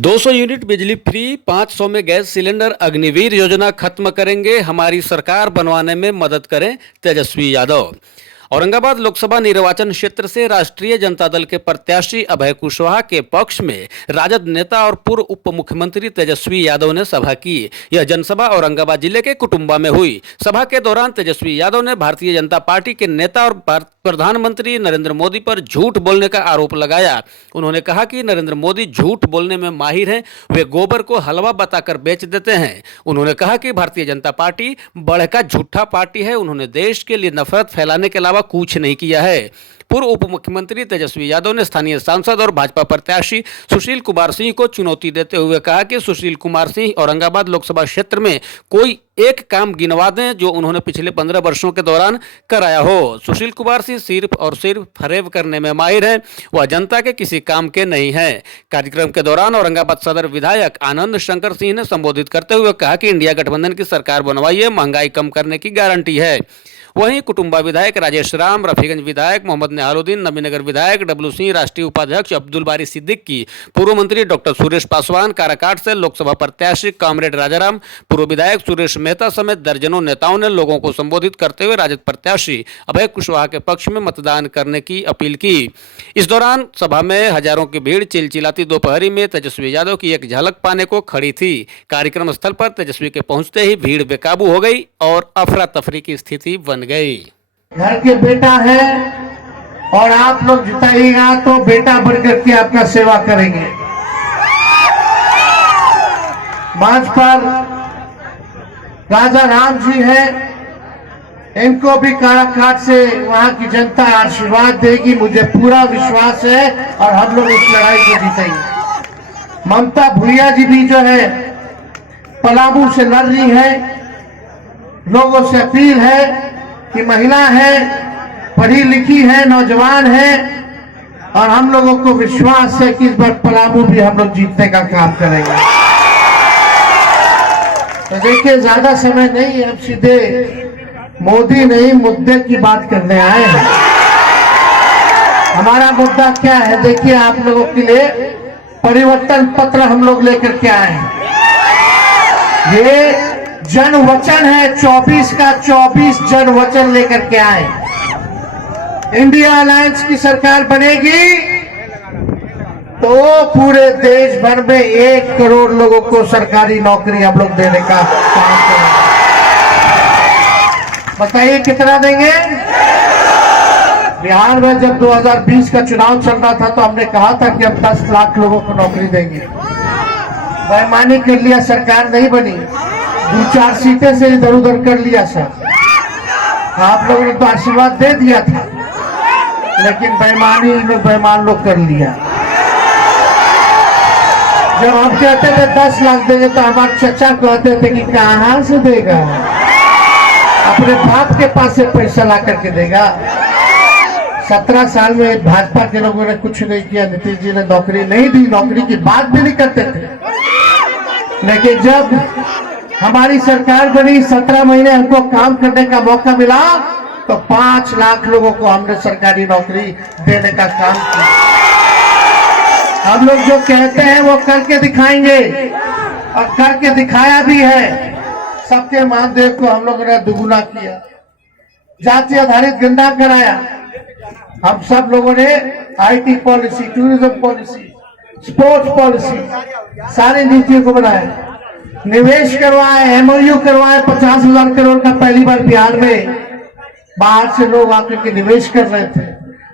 200 unit बिजली free, 500 में gas cylinder, Agniveer योजना खत्म करेंगे, हमारी सरकार बनवाने में मदद करें, तेजस्वी यादव। औरंगाबाद लोकसभा निर्वाचन क्षेत्र से राष्ट्रीय जनता दल के प्रत्याशी अभय कुशवाहा के पक्ष में राजद नेता और पूर्व उप मुख्यमंत्री तेजस्वी यादव ने सभा की। यह जनसभा औरंगाबाद जिले के कुटुंबा में हुई। सभा के दौरान तेजस्वी यादव ने भारतीय जनता पार्टी के नेता और प्रधानमंत्री नरेंद्र मोदी पर झूठ बोलने का आरोप लगाया। उन्होंने कहा कि नरेंद्र मोदी झूठ बोलने में माहिर हैं, वे गोबर को हलवा बताकर बेच देते हैं। उन्होंने कहा कि भारतीय जनता पार्टी बड़का झूठा पार्टी है। उन्होंने देश के लिए नफरत फैलाने के अलावा कुछ नहीं किया है। पूर्व उप मुख्यमंत्री तेजस्वी यादव ने स्थानीय सांसद और भाजपा प्रत्याशी सुशील कुमार सिंह को चुनौती देते हुए कहा कि सुशील कुमार सिंह औरंगाबाद लोकसभा क्षेत्र में कोई एक काम गिनवा दें जो उन्होंने पिछले 15 वर्षों के दौरान कराया हो। सुशील कुमार सिंह सिर्फ और सिर्फ फरेब करने में माहिर हैं, वह जनता के किसी काम के नहीं हैं। कार्यक्रम के दौरान औरंगाबाद सदर विधायक आनंद शंकर सिंह ने संबोधित करते हुए कहा कि इंडिया गठबंधन की सरकार बनवाइए, महंगाई कम करने की गारंटी है। वहीं कुटुंबा विधायक राजेश राम, रफीगंज विधायक मोहम्मद नेहालुद्दीन, नबीनगर विधायक डब्लू सिंह, राष्ट्रीय उपाध्यक्ष अब्दुल बारी सिद्दीकी, पूर्व मंत्री डॉक्टर सुरेश पासवान, काराकाट से लोकसभा प्रत्याशी कॉमरेड राजाराम, पूर्व विधायक सुरेश मेहता समेत दर्जनों नेताओं ने लोगों को संबोधित करते हुए राजद प्रत्याशी अभय कुशवाहा के पक्ष में मतदान करने की अपील की। इस दौरान सभा में हजारों की भीड़ चिलचिलाती दोपहरी में तेजस्वी यादव की एक झलक पाने को खड़ी थी। कार्यक्रम स्थल पर तेजस्वी के पहुंचते ही भीड़ बेकाबू हो गई और अफरा तफरी की स्थिति बन गई। घर के बेटा है और आप लोग जिताइएगा तो बेटा बनकर के आपका सेवा करेंगे। मंच पर राजा राम जी हैं, इनको भी काराकाट से वहां की जनता आशीर्वाद देगी, मुझे पूरा विश्वास है और हम लोग इस लड़ाई को जीतेंगे। ममता भूया जी भी जो है पलामू से लड़ रही है। लोगों से अपील है कि महिला है, पढ़ी लिखी है, नौजवान है और हम लोगों को विश्वास है कि इस बार पलामू भी हम लोग जीतने का काम करेंगे। तो देखिए, ज्यादा समय नहीं, हम सीधे मोदी नहीं मुद्दे की बात करने आए हैं। हमारा मुद्दा क्या है? देखिए, आप लोगों के लिए परिवर्तन पत्र हम लोग लेकर के आए हैं। ये जन वचन है, 24 का 24 जन वचन लेकर के आए। इंडिया अलायंस की सरकार बनेगी तो पूरे देश भर में 1 करोड़ लोगों को सरकारी नौकरी हम लोग देने का काम करेंगे। बताइए कितना देंगे? बिहार में जब 2020 का चुनाव चल रहा था तो हमने कहा था कि हम 10 लाख लोगों को नौकरी देंगे। बेईमानी कर लिया, सरकार नहीं बनी, 2-4 सीटें से इधर उधर कर लिया सर। आप लोगों ने तो आशीर्वाद दे दिया था, लेकिन बेईमान लोग कर लिया। जब हम कहते थे 10 लाख देंगे तो हमारे चचा कहते थे कि कहां से देगा, अपने बाप के पास से पैसा ला करके देगा। 17 साल में भाजपा के लोगों ने कुछ नहीं किया। नीतीश जी ने नौकरी नहीं दी, नौकरी की बात भी नहीं करते थे। लेकिन जब हमारी सरकार बनी, 17 महीने हमको काम करने का मौका मिला तो 5 लाख लोगों को हमने सरकारी नौकरी देने का काम किया। हम लोग जो कहते हैं वो करके दिखाएंगे और करके दिखाया भी है। सबके महादेव को हम लोगों ने दुगुना किया, जाति आधारित गंदा कराया। हम सब लोगों ने IT policy, tourism policy, sports policy, सारी नीतियों को बनाया। निवेश करवाए, MOU करवाए, 50,000 करोड़ का पहली बार बिहार में बाहर से लोग आकर के निवेश कर रहे थे,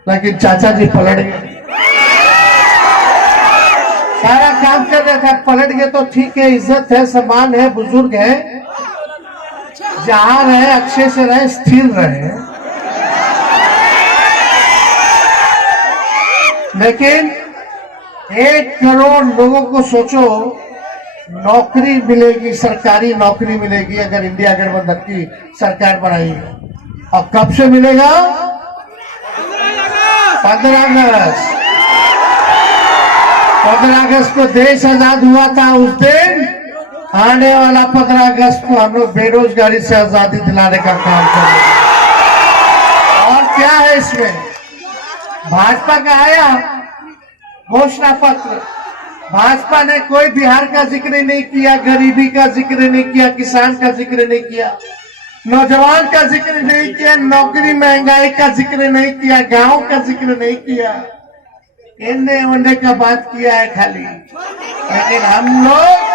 लेकिन चाचा जी पलट गए। सारा काम कर रहे थे, पलट गए तो ठीक है, इज्जत है, सम्मान है, बुजुर्ग है, जहां रहे अच्छे से रहे, स्थिर रहे। लेकिन 1 करोड़ लोगों को सोचो नौकरी मिलेगी, सरकारी नौकरी मिलेगी अगर इंडिया गठबंधन की सरकार बनाई। और कब से मिलेगा? 15 अगस्त। 15 अगस्त को देश आजाद हुआ था। उस दिन आने वाला 15 अगस्त को हम लोग बेरोजगारी से आजादी दिलाने का काम करेंगे। और क्या है इसमें? भाजपा का आया घोषणा पत्र, भाजपा ने कोई बिहार का जिक्र नहीं किया, गरीबी का जिक्र नहीं किया, किसान का जिक्र नहीं किया, नौजवान का जिक्र नहीं किया, नौकरी महंगाई का जिक्र नहीं किया, गांव का जिक्र नहीं किया, इन्ने उन्ने का बात किया है खाली। लेकिन हम लोग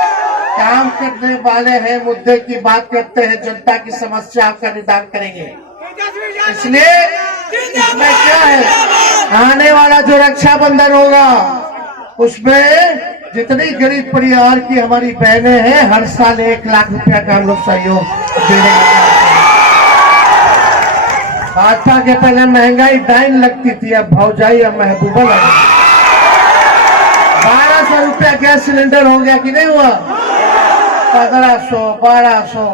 काम करने वाले हैं, मुद्दे की बात करते हैं, जनता की समस्या का निदान करेंगे। इसलिए इसमें क्या है, आने वाला जो रक्षाबंधन होगा उसमें जितनी गरीब परिवार की हमारी बहनें हैं, हर साल 1 लाख रुपया का हम लोग सहयोग देने। भाजपा के पहले महंगाई डाइन लगती थी, अब भौजाई अब महबूबा लगी। 1200 रुपया गैस सिलेंडर हो गया कि नहीं हुआ? 1500, 1200।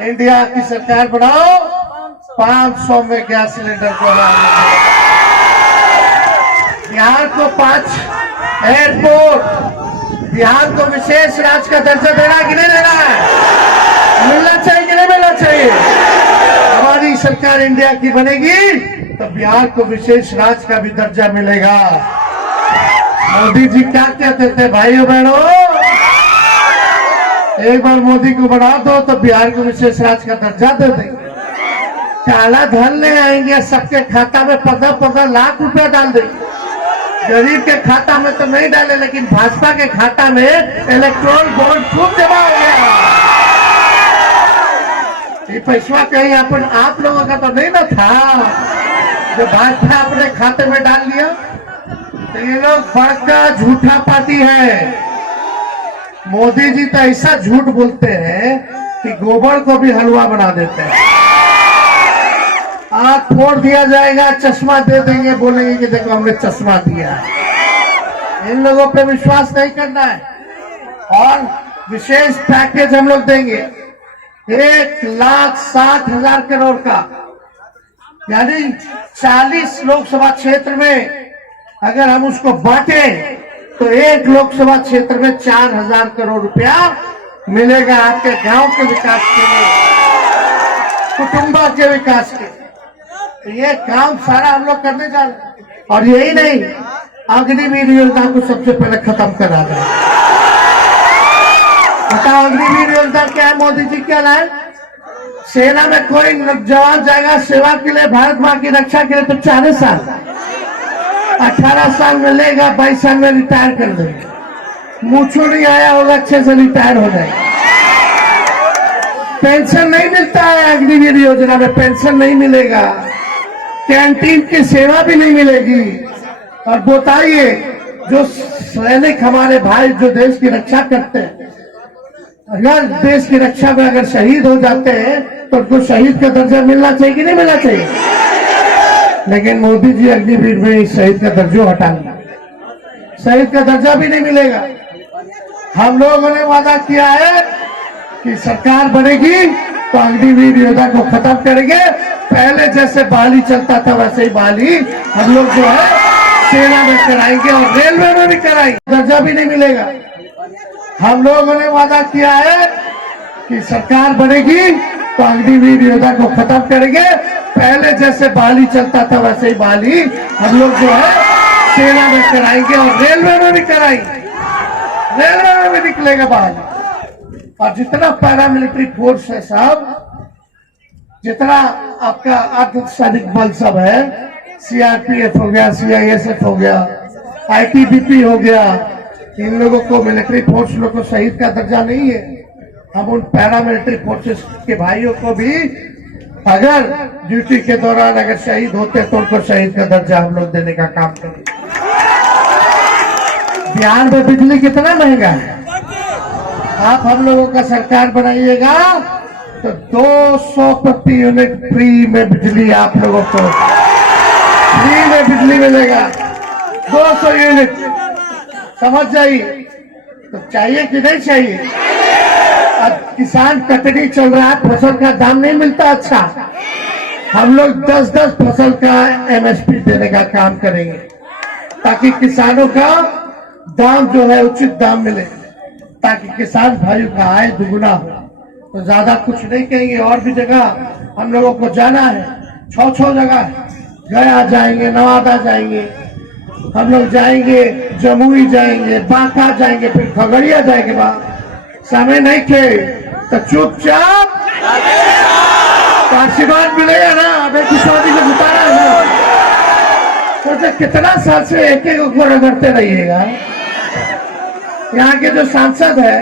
इंडिया की सरकार बनाओ, 500 में गैस सिलेंडर को। बिहार को 5 एयरपोर्ट, बिहार को विशेष राज्य का दर्जा देना कि नहीं देना है? मिलना चाहिए कि नहीं मिलना चाहिए? हमारी सरकार इंडिया की बनेगी तो बिहार को विशेष राज्य का भी दर्जा मिलेगा। मोदी जी क्या कहते थे भाइयों बहनों, एक बार मोदी को बना दो तो बिहार को विशेष राज्य का दर्जा दे देंगे। काला धन ले आएंगे, सबके खाता में 15-15 लाख रुपया डाल देंगे। गरीब के खाता में तो नहीं डाले, लेकिन भाजपा के खाता में इलेक्ट्रॉन बॉन्ड खूब जमा हो गया। ये पैसा कहीं अपन आप लोगों का तो नहीं ना था, जो भाजपा अपने खाते में डाल लिया। तो ये लोग बड़का झूठा पार्टी है। मोदी जी तो ऐसा झूठ बोलते हैं कि गोबर को भी हलवा बना देते हैं। आंख फोड़ दिया जाएगा, चश्मा दे देंगे, बोलेंगे कि देखो हमने चश्मा दिया है। इन लोगों पे विश्वास नहीं करना है। और विशेष पैकेज हम लोग देंगे 1,60,000 करोड़ का, यानी 40 लोकसभा क्षेत्र में अगर हम उसको बांटे तो एक लोकसभा क्षेत्र में 4,000 करोड़ रुपया मिलेगा आपके गांव के विकास के लिए, कुटुंबा के विकास के। तो ये काम सारा हम लोग करने जा रहे हैं। और यही नहीं, अग्निवीर योजना को सबसे पहले खत्म करा दें। बताओ अग्निवीर योजना क्या है? मोदी जी क्या लाए? सेना में कोई जवान जाएगा सेवा के लिए, भारत माँ की रक्षा के लिए, तो 4 साल, 18 साल में लेगा, 22 साल में रिटायर कर देगा। मूछो नहीं आया होगा, अच्छे से रिटायर हो जाएगा। पेंशन नहीं मिलता है अग्निवीर योजना में, पेंशन नहीं मिलेगा, कैंटीन की सेवा भी नहीं मिलेगी। और बताइए, जो सैनिक हमारे भाई जो देश की रक्षा करते हैं, अगर देश की रक्षा में अगर शहीद हो जाते हैं तो उनको शहीद का दर्जा मिलना चाहिए कि नहीं मिलना चाहिए? लेकिन मोदी जी अग्निवीर में शहीद का दर्जा हटा लिया, शहीद का दर्जा भी नहीं मिलेगा। हम लोगों ने वादा किया है कि सरकार बनेगी तो अग्निवीर योजना को खत्म करेंगे। पहले जैसे बहाली चलता था वैसे ही बहाली हम लोग जो है सेना में कराएंगे और रेलवे में भी कराएंगे, दर्जा भी नहीं मिलेगा। हम लोगों ने वादा किया है कि सरकार बनेगी तो अग्निवीर योजना को खत्म करेंगे। पहले जैसे बहाली चलता था वैसे ही बहाली हम लोग जो है सेना में कराएंगे और रेलवे में भी कराएंगे, रेलवे में भी निकलेगा बहाली। और जितना पैरामिलिट्री फोर्स है साहब, जितना आपका अर्धसैनिक बल सब है, सीआरपीएफ हो गया, सीआईएसएफ हो गया, आईटीबीपी हो गया, इन लोगों को मिलिट्री फोर्स लोग को शहीद का दर्जा नहीं है। हम उन पैरामिलिट्री फोर्सेस के भाइयों को भी अगर ड्यूटी के दौरान अगर शहीद होते तो उनको शहीद का दर्जा हम लोग देने का काम करें। बिहार में बिजली कितना महंगा है, आप हम लोगों का सरकार बनाइएगा तो 200 प्रति यूनिट फ्री में बिजली आप लोगों को फ्री में बिजली मिलेगा। 200 यूनिट, समझ जाइए। तो चाहिए कि नहीं चाहिए? अब किसान कटनी चल रहा है, फसल का दाम नहीं मिलता अच्छा, हम लोग 10-10 फसल का एमएसपी देने का काम करेंगे ताकि किसानों का दाम जो है उचित दाम मिले, ताकि किसान भाइयों का आय दुगुना हो। तो ज्यादा कुछ नहीं कहेंगे। और भी जगह हम लोगों को जाना है, 6 जगह, गया जाएंगे, नवादा जाएंगे, हम लोग जाएंगे, जमुई जाएंगे, बांका जाएंगे, फिर खगड़िया जाएंगे। समय नहीं थे तो चुपचाप तो आशीर्वाद मिलेगा ना। अबे किशोर जी को जिताना है ना, तो कितना साल से एक एक ऊपर रगड़ते रहिएगा। यहाँ के जो सांसद है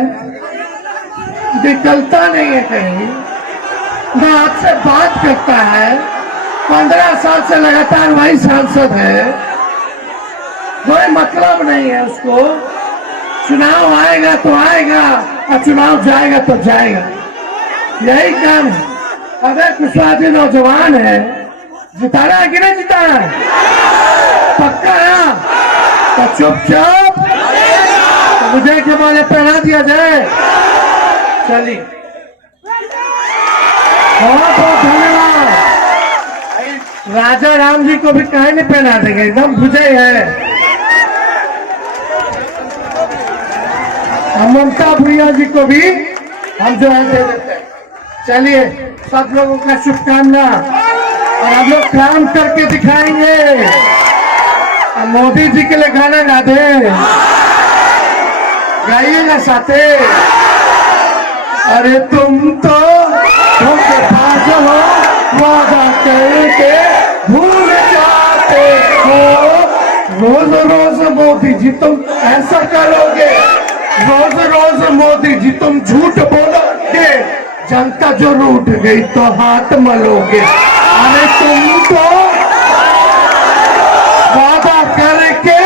निकलता नहीं है कहीं, ना आपसे बात करता है। 15 साल से लगातार वही सांसद है, कोई मतलब नहीं है उसको। चुनाव आएगा तो आएगा और चुनाव जाएगा तो जाएगा, यही काम है। अगर कुशवाहा जी नौजवान है, जिताना है कि नहीं जिताना है? पक्का है तो चुपचाप तो मुझे के माले पहना दिया जाए। चलिए, बहुत बहुत धन्यवाद। राजा राम जी को भी कहीं नहीं पहना देंगे, एकदम विजय है। ममता भैया जी को भी हम जो है दे देते हैं। चलिए, सब लोगों का शुभकामना, और हम लोग काम करके दिखाएंगे। मोदी जी के लिए गाना गा दे, गाइएगा साथे। अरे तुम तो धोखेबाज हो, वादा करके भूल जाते हो। रोज रोज मोदी जी तुम ऐसा करोगे, रोज रोज मोदी जी तुम झूठ बोलोगे, जनता जो रूठ गई तो हाथ मलोगे। अरे तुम तो वादा करके